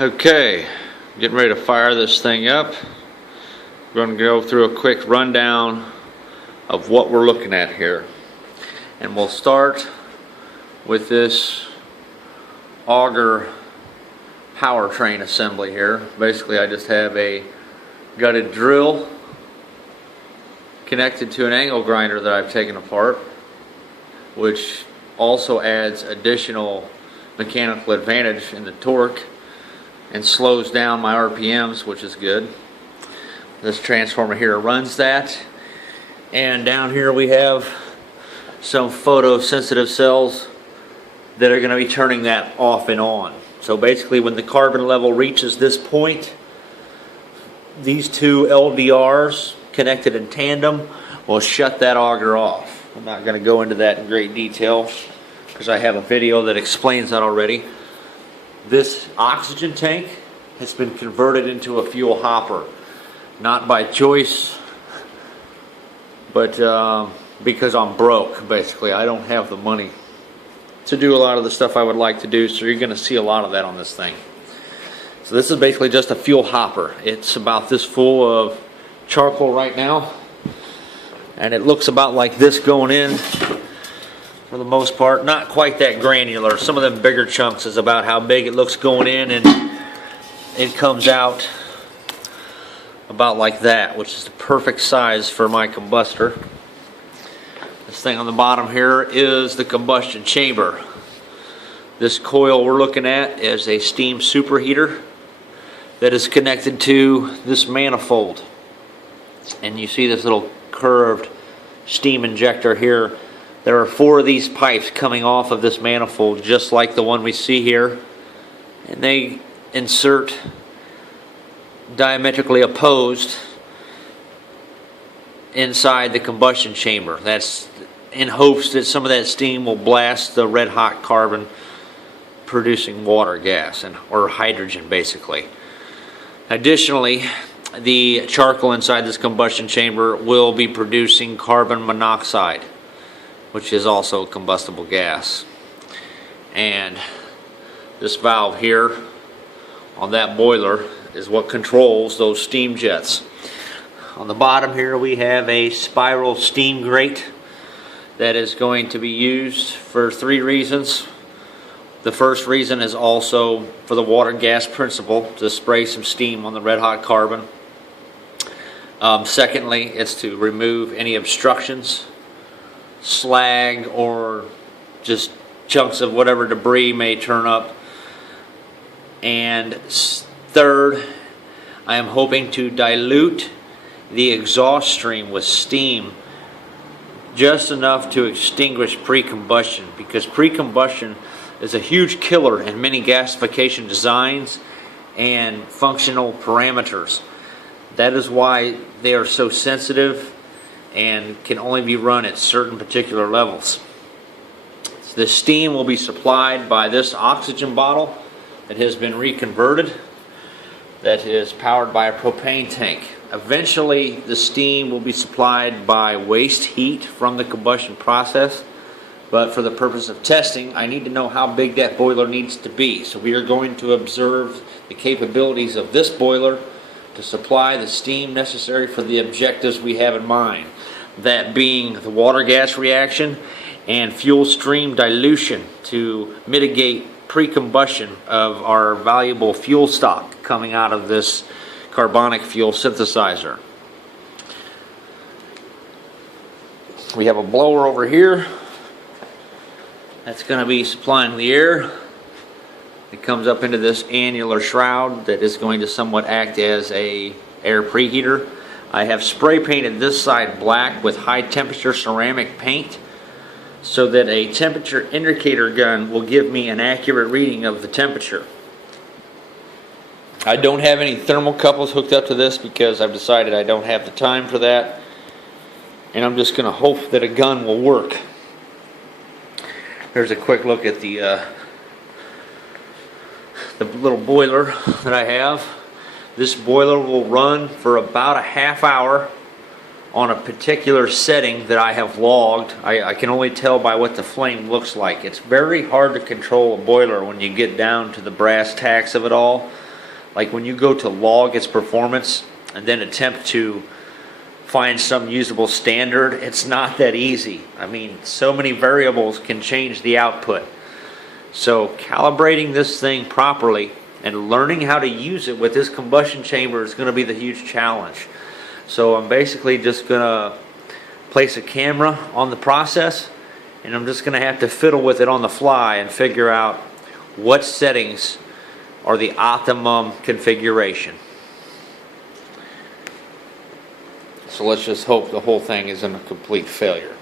Okay, getting ready to fire this thing up. We're going to go through a quick rundown of what we're looking at here. And we'll start with this auger powertrain assembly here. Basically, I just have a gutted drill connected to an angle grinder that I've taken apart, which also adds additional mechanical advantage in the torque and slows down my RPMs, which is good. This transformer here runs that, and down here we have some photosensitive cells that are going to be turning that off and on. So basically, when the carbon level reaches this point, these two LDRs connected in tandem will shut that auger off. I'm not going to go into that in great detail because I have a video that explains that already. This oxygen tank has been converted into a fuel hopper, not by choice, but because I'm broke. Basically, I don't have the money to do a lot of the stuff I would like to do, so you're going to see a lot of that on this thing. So this is basically just a fuel hopper. It's about this full of charcoal right now, and it looks about like this going in for the most part. Not quite that granular. Some of them bigger chunks is about how big it looks going in, and it comes out about like that, which is the perfect size for my combustor. This thing on the bottom here is the combustion chamber. This coil we're looking at is a steam superheater that is connected to this manifold. And you see this little curved steam injector here. There are 4 of these pipes coming off of this manifold, just like the one we see here. And they insert diametrically opposed inside the combustion chamber. That's in hopes that some of that steam will blast the red hot carbon producing water gas, or hydrogen basically. Additionally, the charcoal inside this combustion chamber will be producing carbon monoxide, which is also a combustible gas. And this valve here on that boiler is what controls those steam jets. On the bottom here we have a spiral steam grate that is going to be used for 3 reasons. The first reason is also for the water gas principle, to spray some steam on the red hot carbon. Secondly, it's to remove any obstructions, slag, or just chunks of whatever debris may turn up. And third, I am hoping to dilute the exhaust stream with steam just enough to extinguish pre-combustion, because pre-combustion is a huge killer in many gasification designs and functional parameters. That is why they are so sensitive and can only be run at certain particular levels. The steam will be supplied by this oxygen bottle that has been reconverted, that is powered by a propane tank. Eventually, the steam will be supplied by waste heat from the combustion process, but for the purpose of testing, I need to know how big that boiler needs to be. So we are going to observe the capabilities of this boiler to supply the steam necessary for the objectives we have in mind. That being the water gas reaction and fuel stream dilution to mitigate pre-combustion of our valuable fuel stock coming out of this carbonic fuel synthesizer. We have a blower over here that's going to be supplying the air. It comes up into this annular shroud that is going to somewhat act as a air preheater. I have spray painted this side black with high temperature ceramic paint so that a temperature indicator gun will give me an accurate reading of the temperature. I don't have any thermocouples hooked up to this because I've decided I don't have the time for that, and I'm just going to hope that a gun will work. There's a quick look at the little boiler that I have. This boiler will run for about a half hour on a particular setting that I have logged. I can only tell by what the flame looks like. It's very hard to control a boiler when you get down to the brass tacks of it all. Like when you go to log its performance and then attempt to find some usable standard, it's not that easy. I mean, so many variables can change the output. So calibrating this thing properly and learning how to use it with this combustion chamber is going to be the huge challenge. So I'm basically just going to place a camera on the process, and I'm just going to have to fiddle with it on the fly and figure out what settings are the optimum configuration. So let's just hope the whole thing isn't a complete failure.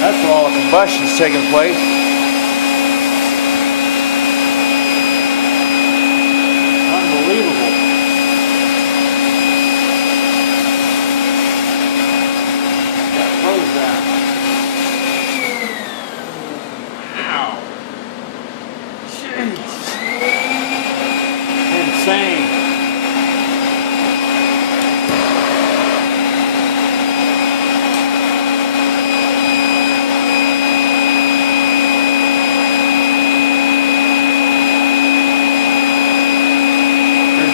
That's where all the combustion's taking place. Unbelievable. Got froze down. Wow. Jeez. Insane.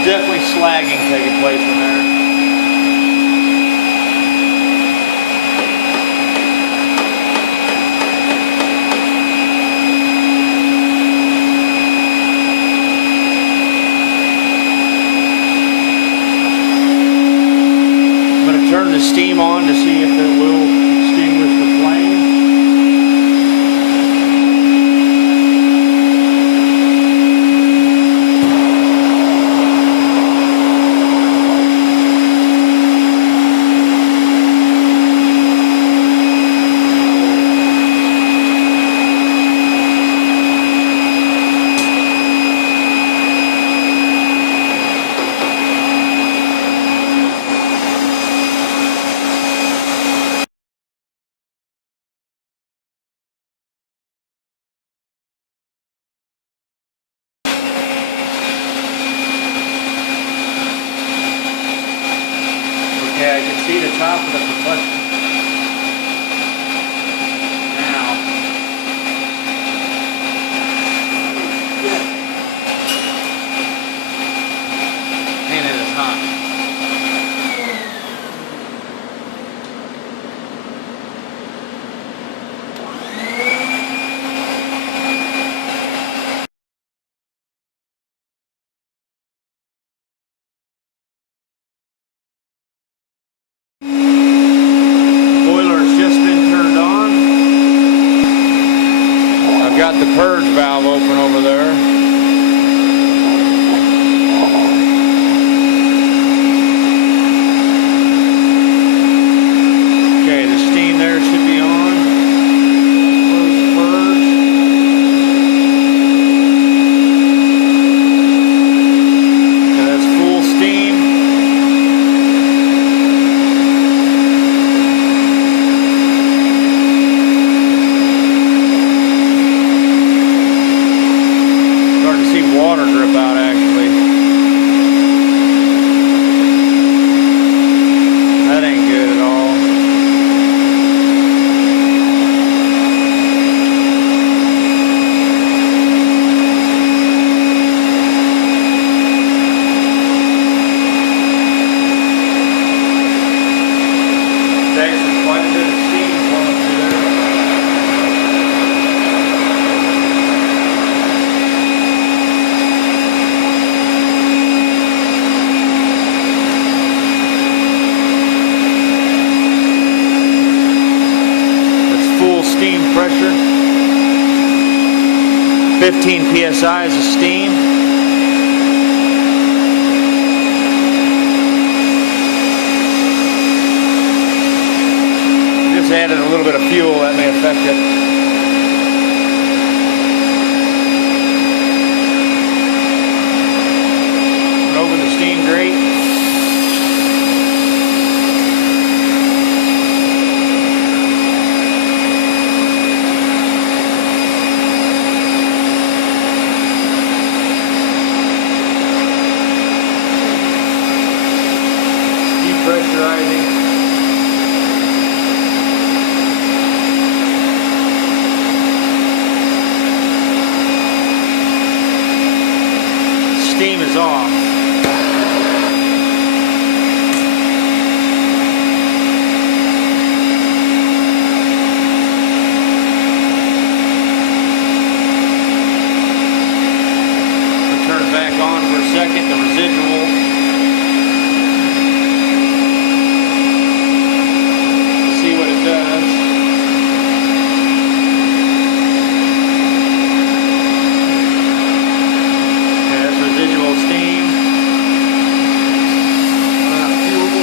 Definitely slagging taking place in there. I'm going to turn the steam on to see if it will extinguish the flame. Okay, I can see the top of the combustion. Now. Man, it is hot. Got the purge valve open over there. Okay, the steam there should be on. Close the purge. Okay, that's full steam. pressure. 15 psi is the steam. Just added a little bit of fuel, that may affect it. Open the steam grate. Depressurizing. Steam is off. Back on for a second, the residual. See what it does. Okay, that's residual steam. Fuel.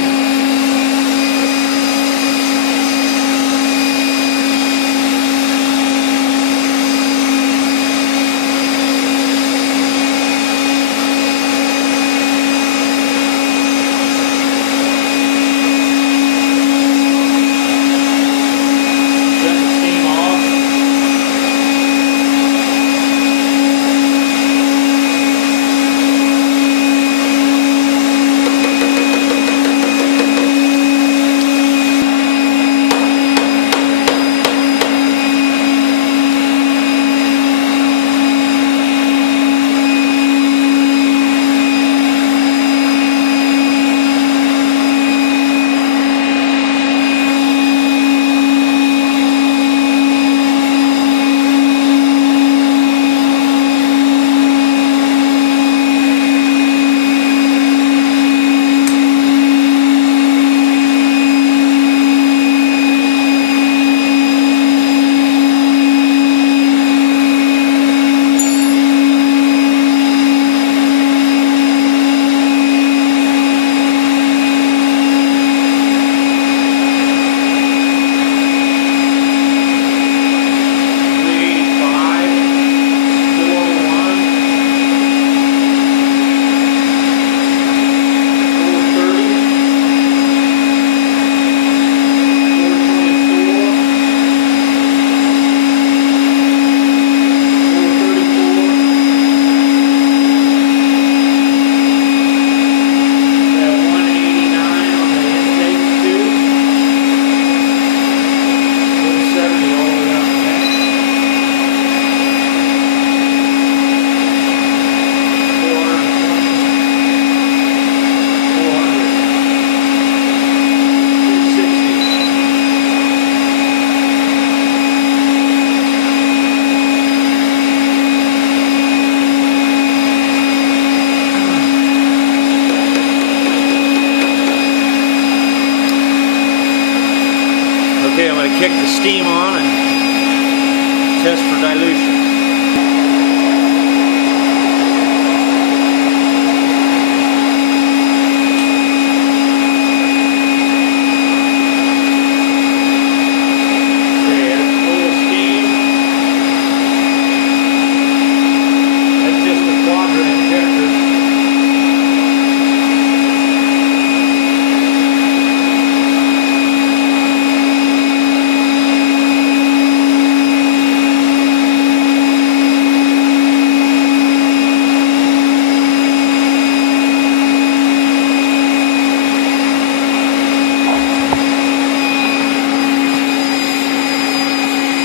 Okay, I'm going to kick the steam on and test for dilution.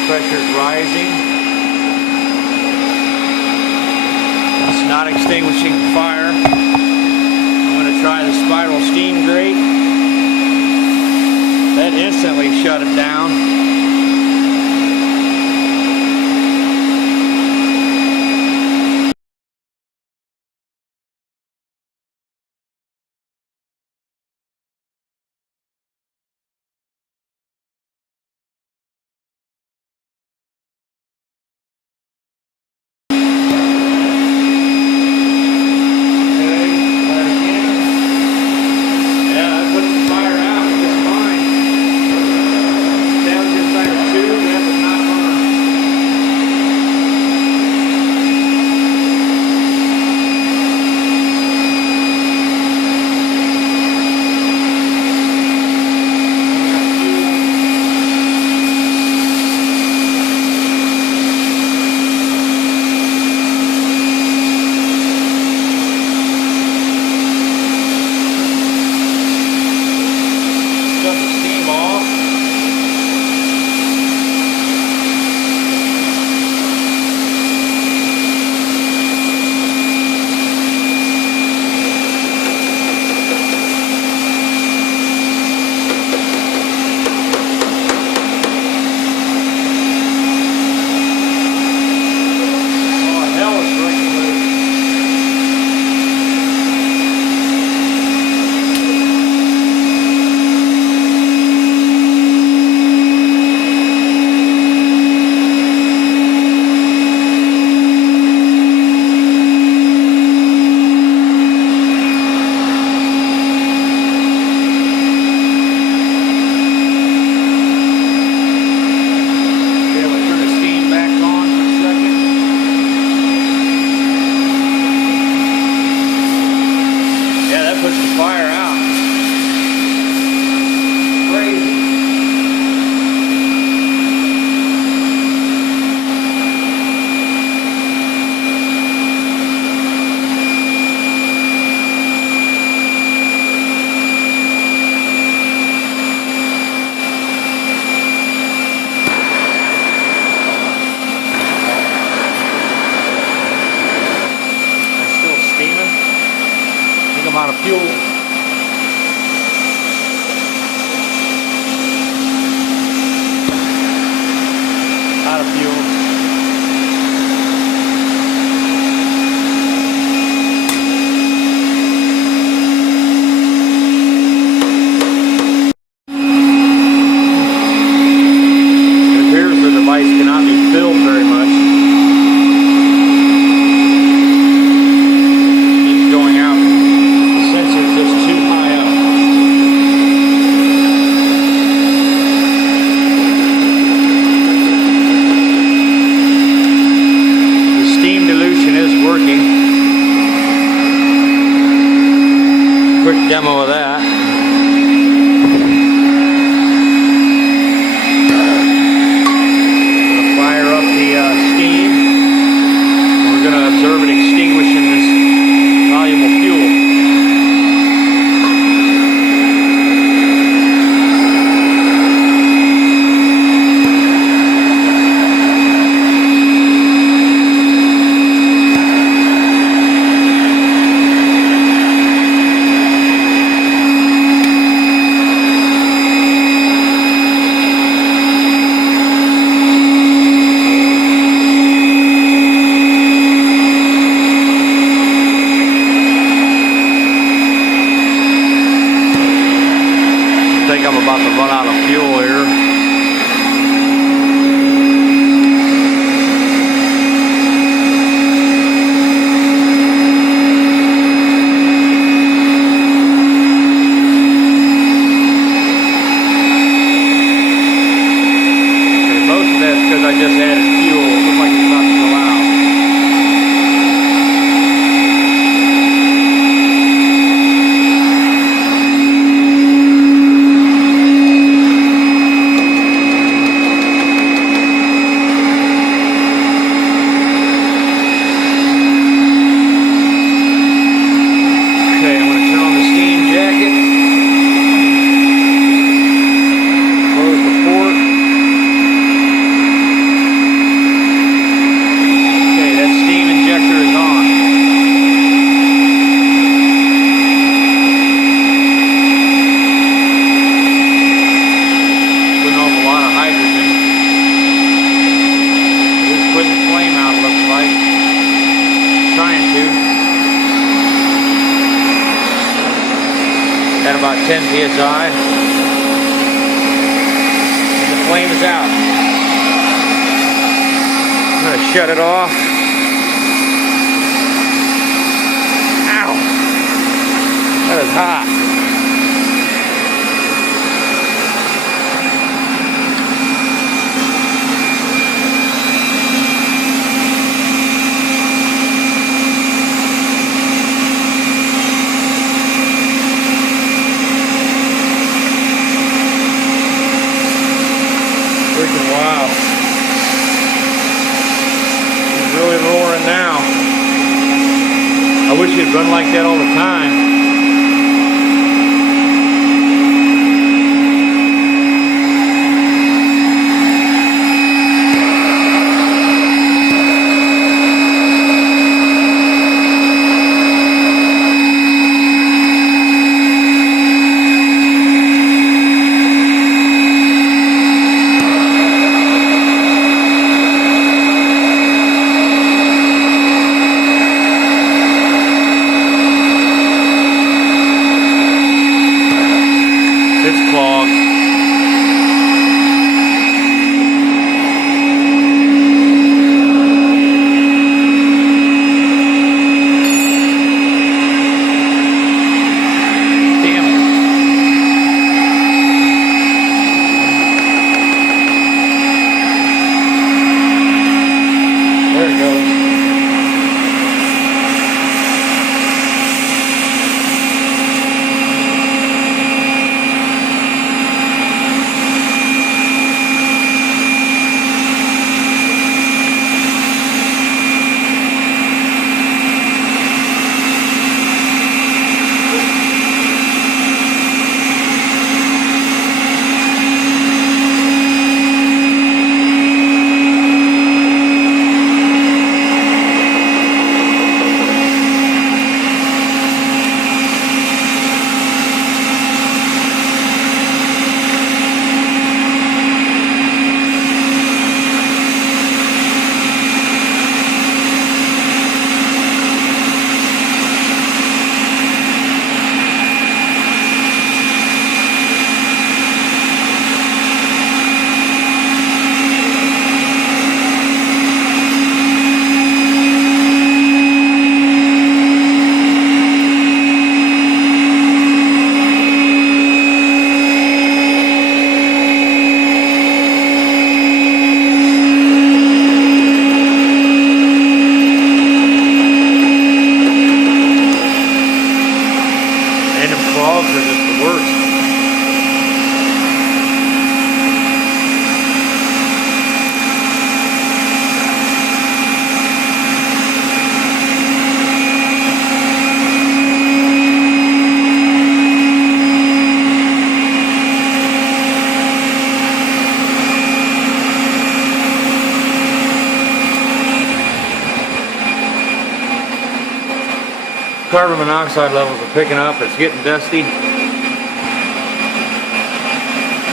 Pressure's rising. It's not extinguishing the fire. I'm going to try the spiral steam grate. That instantly shut it down. demo of that. Gonna fire up the steam. We're gonna observe it extinguishing this valuable fuel. I think I'm about to run out of fuel here. Okay, most of that's because I just added fuel. It looks like it's about to go out. At about 10 psi, and the flame is out. I'm going to shut it off. Ow! That is hot. Wow. It's really roaring now. I wish it'd run like that all the time. It's clogged. Damn it. There it goes. Carbon monoxide levels are picking up. It's getting dusty. I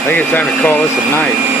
think it's time to call this a night.